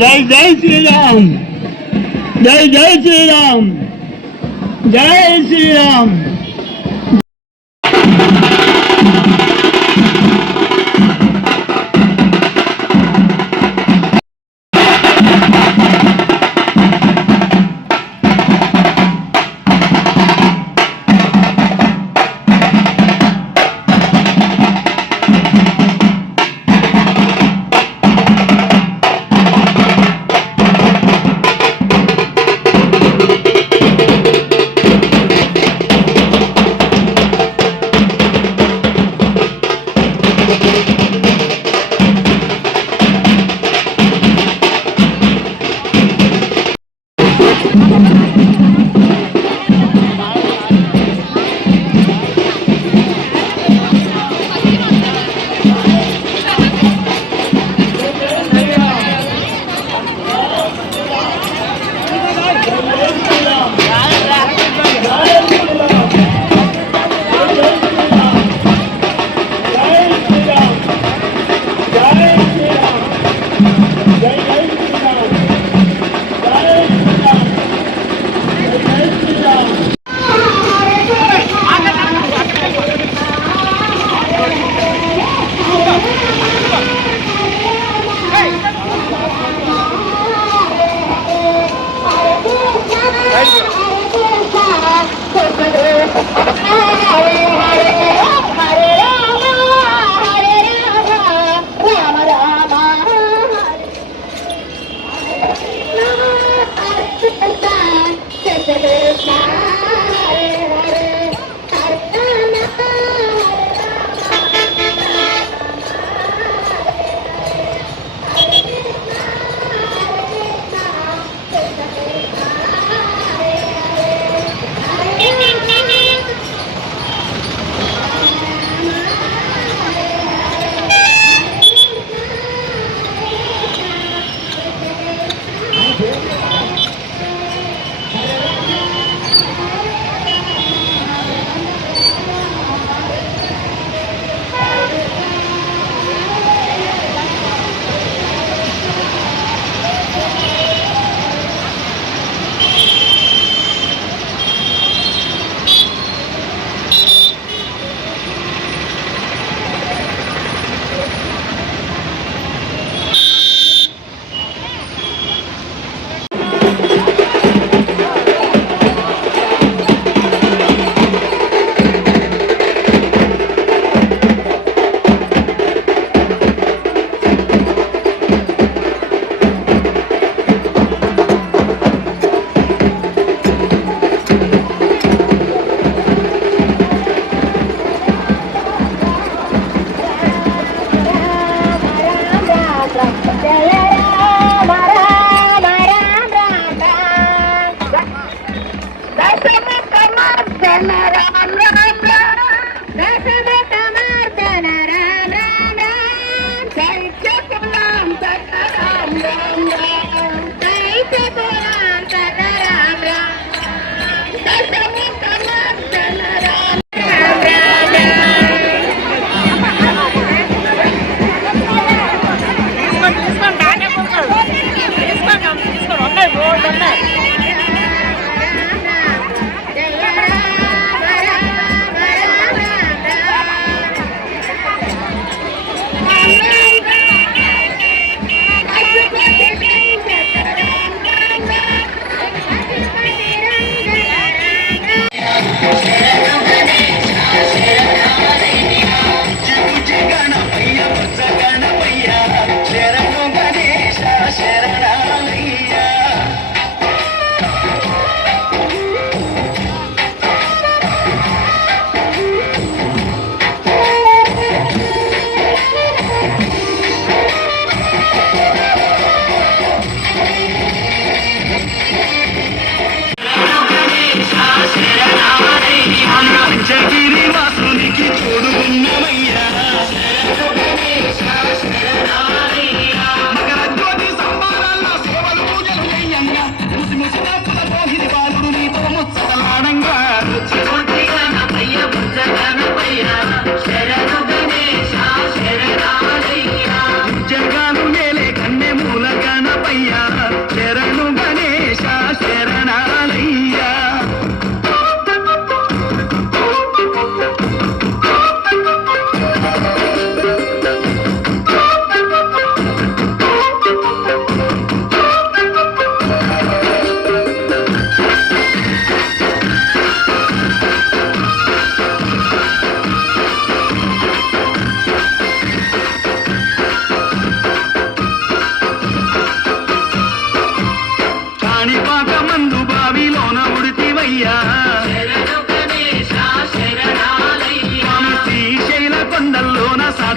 జై జై శ్రీరామ్, జై జై శ్రీరామ్, జై శ్రీరామ్.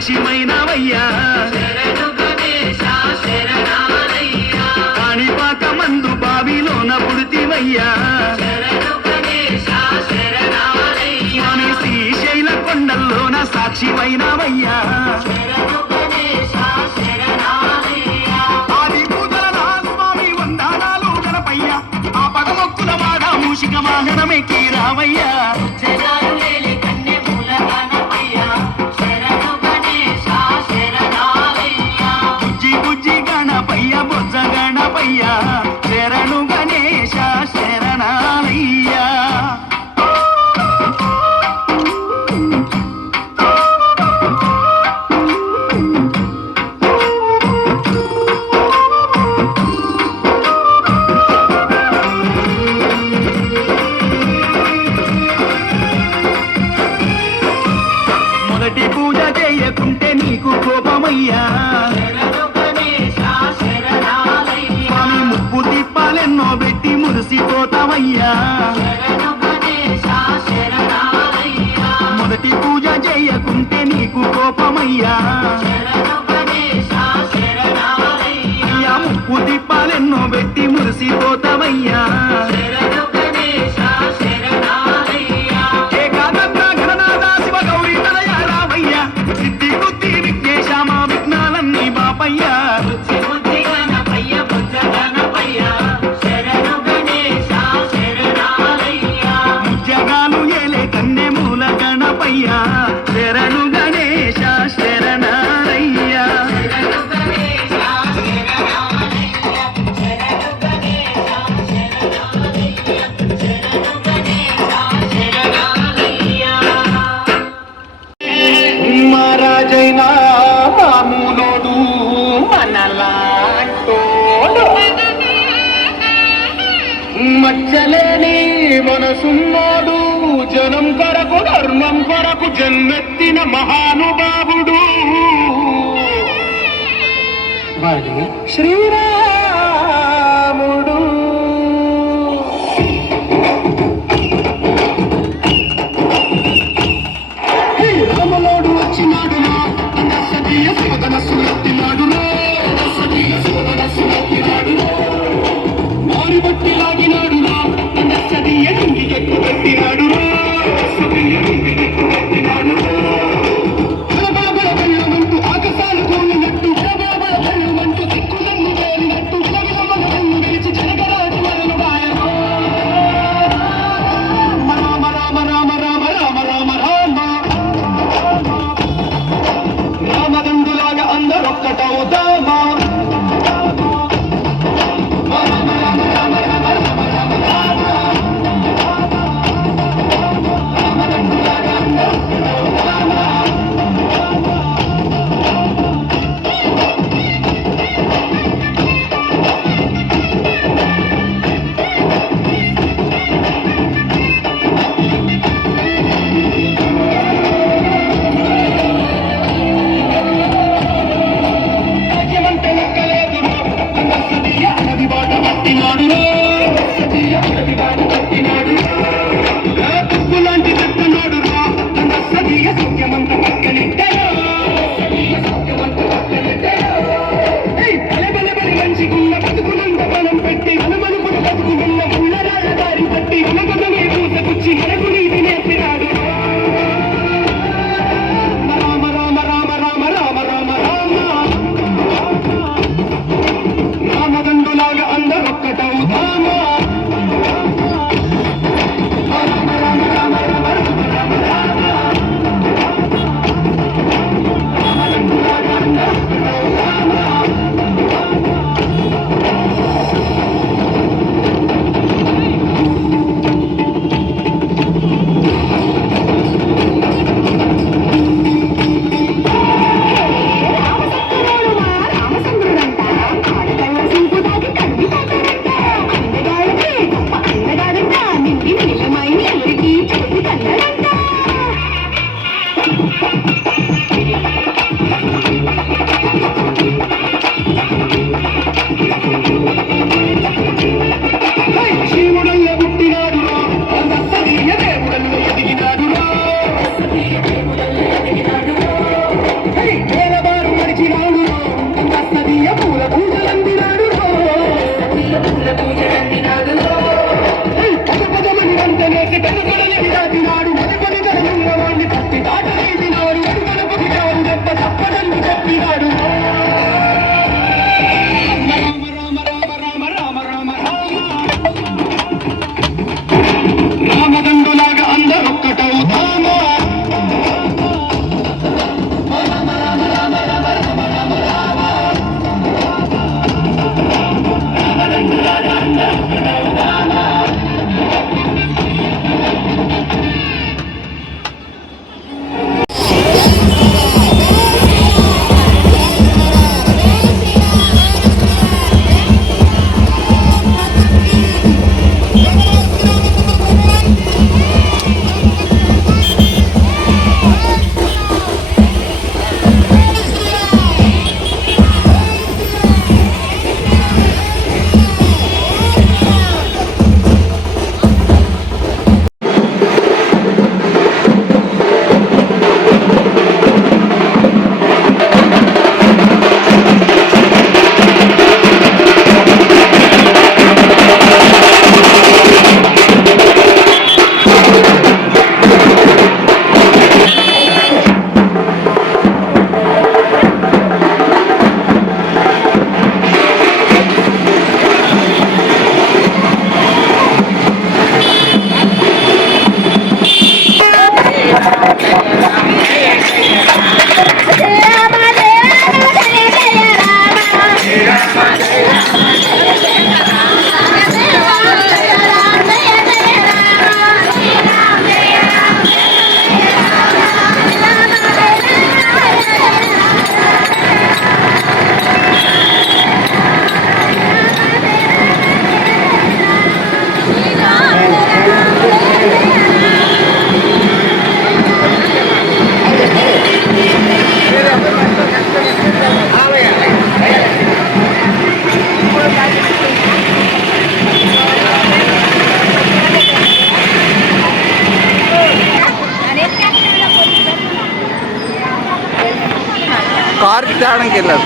సాక్షిమైనవయ్యా కాణిపాక మందు బావిలోన పుడితివయ్యా స్వామి శ్రీశైల కొండల్లోన సాక్షిమైనవయ్యా మూషిక వాహనమెక్కి రావయ్యా బుజ్జి బుజ్జి గణపయ్య బొజ్జ గణపయ్య శరణు గణేశ శరణాలయ్యా పూజ చేయకుంటే నీకు కోపమయ్యా స్వామి ముప్పు తిప్పాలెన్నో పెట్టి మురిసిపోతావయ్యా మొదటి పూజ చేయకుంటే నీకు కోపమయ్యా అయ్యా ముప్పు తిప్పాలెన్నో పెట్టి మురిసిపోతావయ్యా ముజ్జగాలు ఏలే కన్నె మూల గణపయ్యా శరణు గణేశ శరణాలయ్యా మహారాజైనా మామూలోడు మనలాంటోడు మచ్చలేని మనసున్నోడు జనం కొరకు ధర్మం కొరకు జన్మెత్తిన మహానుభావుడు శ్రీరాముడు రాములోడు వచ్చినాడు మారి బట్టి లాగినాడు పెట్టినాడు ఆకాశాలు తోలినట్టు దిక్కులను కారు తేడానికి వెళ్ళారు.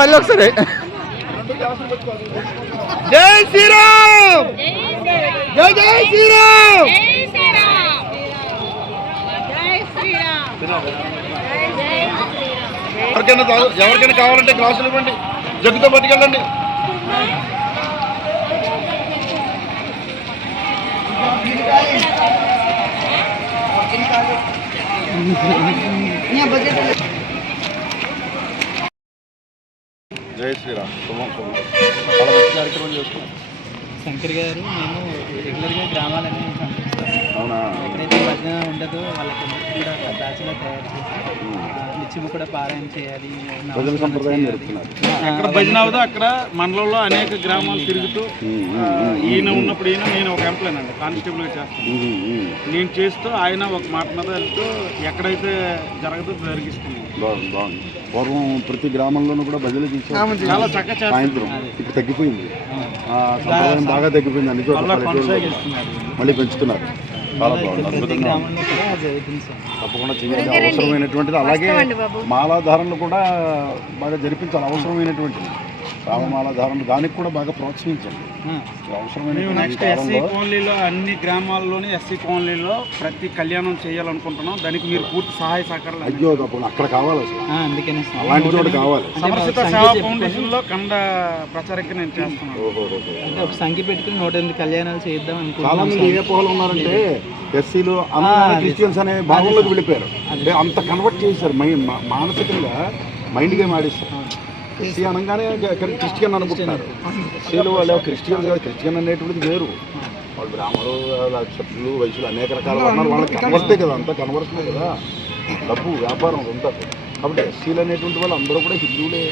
మళ్ళీ ఒకసారి జై శ్రీరామ్, జై జై శ్రీరామ్. ఎవరికైనా కావాలంటే గ్లాసులు ఇవ్వండి, జగ్గుతో పట్టుకెళ్ళండి. జై శ్రీరామ్. చాలా మంచి కార్యక్రమం చేస్తున్నాం. శంకర్ గారు మేము రెగ్యులర్గా గ్రామాలన్నీ సందర్శిస్తాం. అవునా? ఎక్కడైతే భజన ఉండదో వాళ్ళకి కూడా బ్యాచ్లో తయారు చేసి నిత్యము కూడా పారాయణ చేయాలి. భజన సంప్రదాయం జరుగుతున్నారు. ఎక్కడ భజన అవుదో అక్కడ మండలంలో అనేక గ్రామాలు తిరుగుతూ ఈయన ఉన్నప్పుడు నేను ఒక ఎంప్లాయ్ అండి, కానిస్టేబుల్గా చేస్తాను. నేను చేస్తూ ఆయన ఒక మాట మీద వెళ్తూ ఎక్కడైతే జరగదో జరిగిస్తున్నాను. బాగుంది. పూర్వం ప్రతి గ్రామంలోనూ కూడా భజనలు చేసి చాలా చక్కగా సాయంత్రం ఇప్పుడు తగ్గిపోయింది, సంప్రదాయం బాగా తగ్గిపోయింది. అన్ని చోట్ల మళ్ళీ పెంచుతున్నారు. చాలా బాగుంది, అద్భుతంగా తప్పకుండా చేయాలి. అవసరమైనటువంటిది. అలాగే మాలాధారణలు కూడా బాగా జరిపించాలి. అవసరమైనటువంటిది రామమాలాధారణలు దానికి కూడా బాగా ప్రోత్సహించండి. నెక్స్ట్ ఎస్సీ కాలనీలో అన్ని గ్రామాల్లోని ఎస్సీ కాలనీలో ప్రతి కళ్యాణం చేయాలనుకుంటున్నాం. దానికి మీరు పూర్తి సహాయ సహకారాలు. అయ్యో తప్పకుండా అక్కడ కావాలి, అందుకనే అలాంటి చోట కావాలి. సమర్శిత సేవా ఫౌండేషన్ లో కండ ప్రచారకి నేను చేస్తున్నాను. అంటే ఒక సంఖ్య పెట్టుకుని 108 కళ్యాణాలు చేద్దాం అనుకుంటున్నాం. చాలా మంది ఏ పోహలు ఉన్నారంటే ఎస్సీలు క్రిస్టియన్స్ అనే భావంలోకి వెళ్ళిపోయారు. అంటే అంత కన్వర్ట్ చేశారు, మానసికంగా మైండ్ గేమ్ ఆడిస్తారు. ఎస్సీ అనగానే క్రిస్టియన్ అనుకుంటున్నారు. ఎస్సీలు వాళ్ళు క్రిస్టియన్స్ కాదు. క్రిస్టియన్ అనేటువంటిది వేరు. వాళ్ళు బ్రాహ్మణులు, క్షత్రులు, వైశ్యులు అనేక రకాలుగా ఉన్నారు. వాళ్ళకి కన్వర్టే కదా, అంతా కన్వర్షనే కదా, డబ్బు వ్యాపారం అంతా. కాబట్టి ఎస్సీలు అనేటువంటి వాళ్ళు అందరూ కూడా హిందువులే,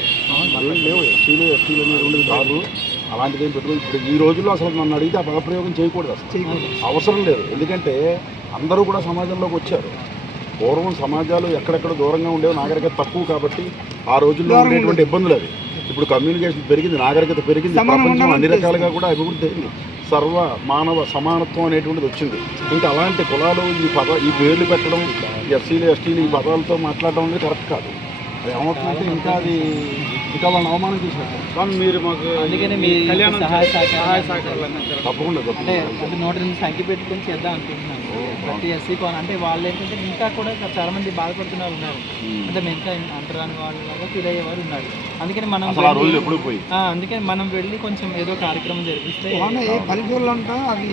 ఏం లేవు. ఎస్సీలు ఎస్టీలు అనేటువంటిది కాదు. అలాంటిది ఏం పెట్టుకోవాలి. ఇప్పుడు ఈ రోజుల్లో అసలు నన్ను అడిగితే ఆ పదప్రయోగం చేయకూడదు, అసలు అవసరం లేదు. ఎందుకంటే అందరూ కూడా సమాజంలోకి వచ్చారు. పూర్వం సమాజాలు ఎక్కడెక్కడ దూరంగా ఉండేవి, నాగరికత తక్కువ. కాబట్టి ఆ రోజుల్లో ఉండేటువంటి ఇబ్బందులు అవి. ఇప్పుడు కమ్యూనికేషన్ పెరిగింది, నాగరికత పెరిగింది, ప్రపంచం అన్ని రకాలుగా కూడా అభివృద్ధి అయింది. సర్వ మానవ సమానత్వం అనేటువంటిది వచ్చింది. ఇంకా అలాంటి కులాలు ఈ పేర్లు పెట్టడం, ఎస్సీలు ఎస్టీలు ఈ పదాలతో మాట్లాడడం అనేది కరెక్ట్ కాదు. అది ఏమవుతుందంటే ఇంకా అది ఇంకా వాళ్ళని అవమానం చేసినట్టు. స్వామి మీరు మాకు అందుకనే మీ కళ్యాణం సహాయ సహాయ సహకారాలు సహకారాలు అందించారు. తప్పకుండా అంటే 102 సంఖ్య పెట్టుకొని చేద్దాం అనుకుంటున్నాను. ప్రతి ఎస్సీ కాలనీ అంటే వాళ్ళు ఏంటంటే ఇంకా కూడా చాలా మంది బాధపడుతున్న వాళ్ళు ఉన్నారు. అంటే మేము ఇంకా అంటరాని వాళ్ళలాగా ఫీల్ అయ్యేవారు ఉన్నారు. అందుకని మనం ఆ రోజులు ఎప్పుడు పోయి అందుకని మనం వెళ్ళి కొంచెం ఏదో కార్యక్రమం జరిపిస్తే పల్లెటూళ్ళు అంటా అవి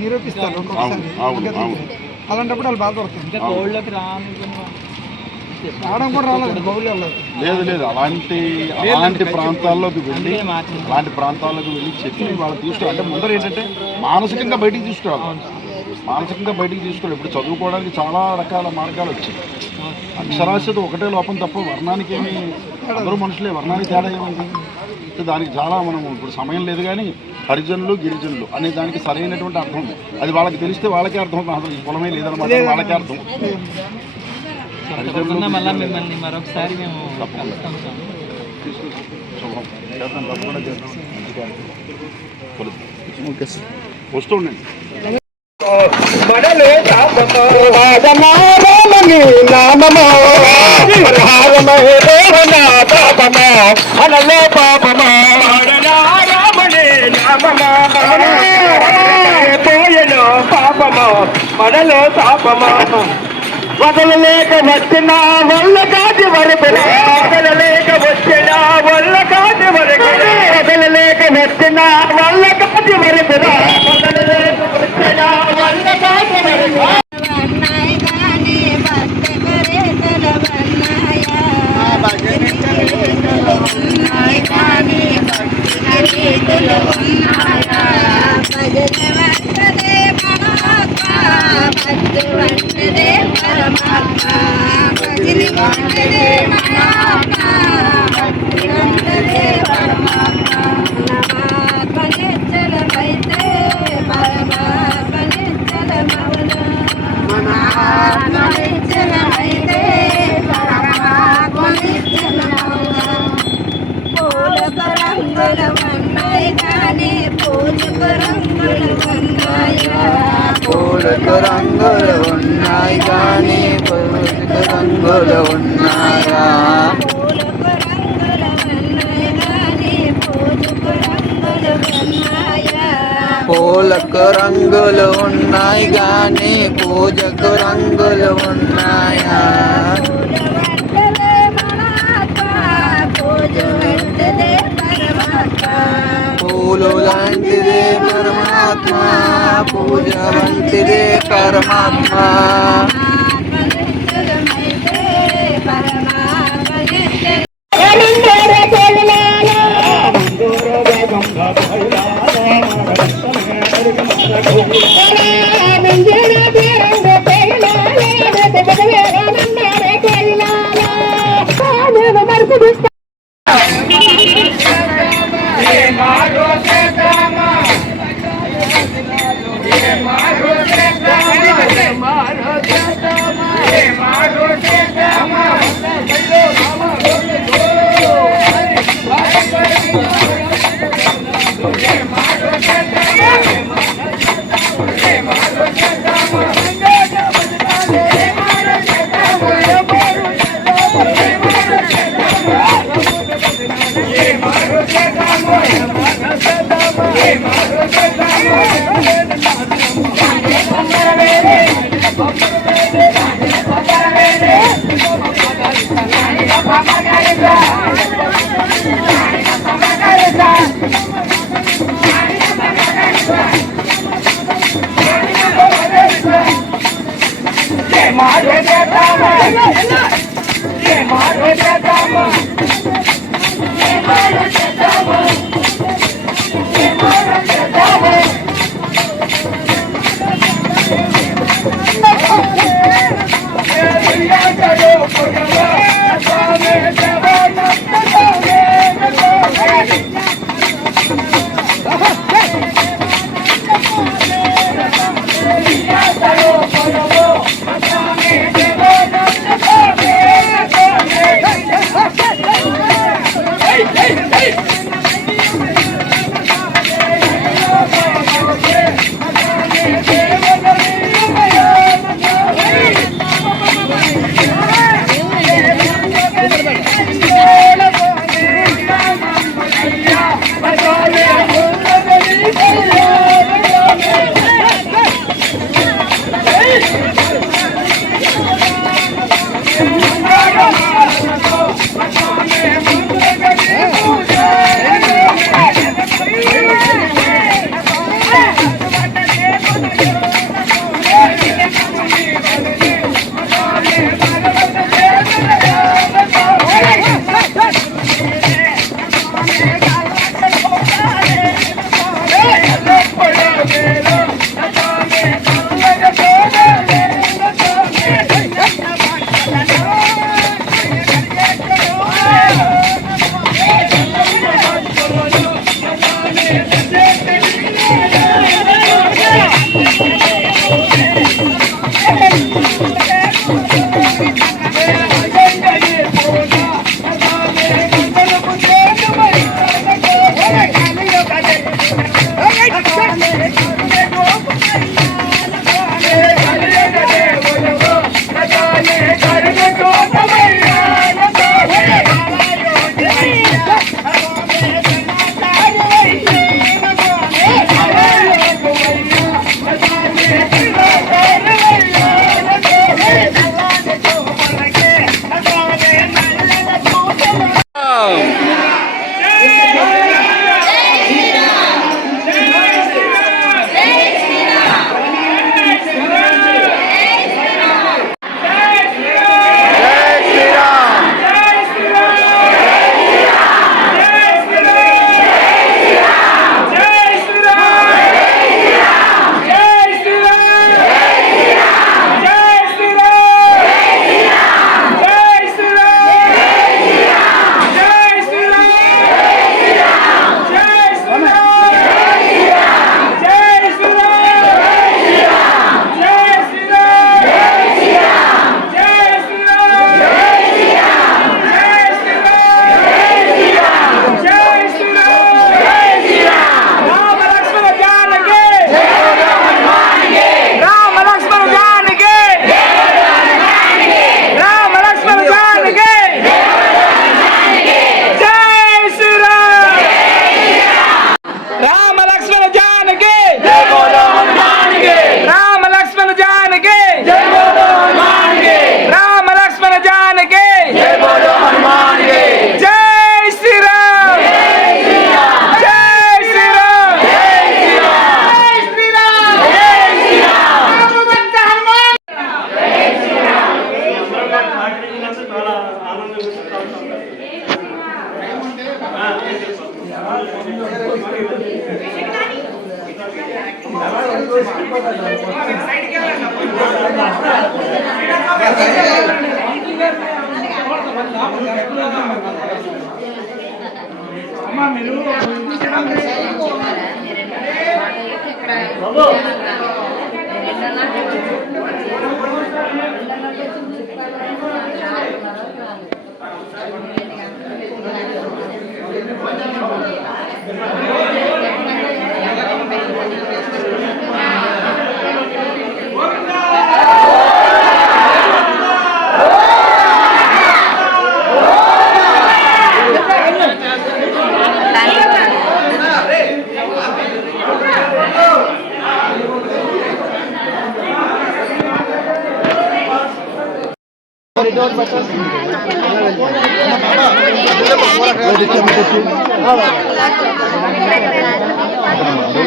నిరూపిస్తారు అలాంటప్పుడు వాళ్ళు బాధపడతారు. ఇంకా కోళ్ళకి రానుకున్న రావడం కూడా రాలేదు గౌలు వెళ్ళదు. లేదు అలాంటి ప్రాంతాల్లోకి వెళ్ళి అలాంటి ప్రాంతాల్లోకి వెళ్ళి చెప్పి వాళ్ళు తీసుకురా అంటే ముందర ఏంటంటే మానసికంగా బయటికి తీసుకురావాలి. మానసికంగా బయటికి తీసుకురావాలి. ఇప్పుడు చదువుకోవడానికి చాలా రకాల మార్గాలు వచ్చాయి. అక్షరాస్యత ఒకటే లోపం తప్ప వర్ణానికి ఏమి అందరూ మనుషులే, వర్ణానికి తేడా ఏముంది? దానికి చాలా మనం ఇప్పుడు సమయం లేదు. కానీ హరిజనులు గిరిజనులు అనే దానికి సరైనటువంటి అర్థం ఉంది. అది వాళ్ళకి తెలిస్తే వాళ్ళకే అర్థం అవుతుంది. అసలు ఈ కులమే లేదన్నమాట వాళ్ళకే అర్థం. తప్పకుండా మళ్ళీ మిమ్మల్ని మరొకసారి మేము కలుస్తాం. వస్తూ ఉండండి. మనలో పాపమా వదలలేక వచ్చిన వల్ల కాటి వరకు వదలలేక వచ్చిన వల్ల కాటి వరకు వదలలేక వచ్చిన వల్ల కాటి వరకు వదలలేక వచ్చిన వల్ల కాటి వరకు పూలకు రంగులు ఉన్నాయి కానీ పూలకు రంగులు ఉన్నాయా? పూలకు రంగులు ఉన్నాయి కానీ పూజకు రంగులు ఉన్నాయా? పూలు లాంటిదే పరమాత్మ, పూజ వంటిదే పరమాత్మ.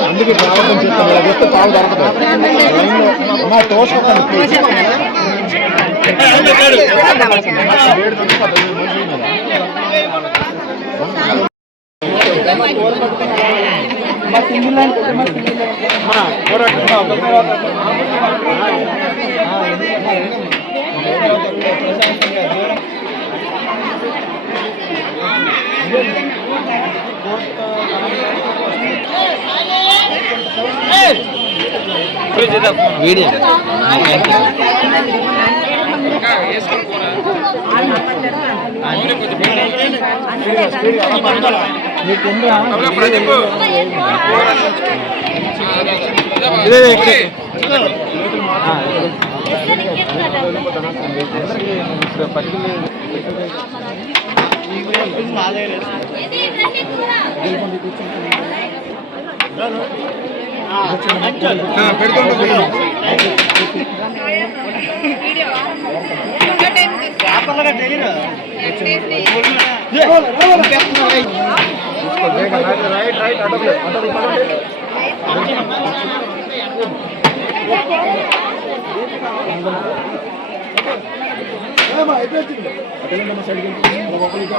అందుకే రావడం చెప్తాను వస్తే పాలు దొరకదు తోసుకుంటాను వీడియో అయిపోయింది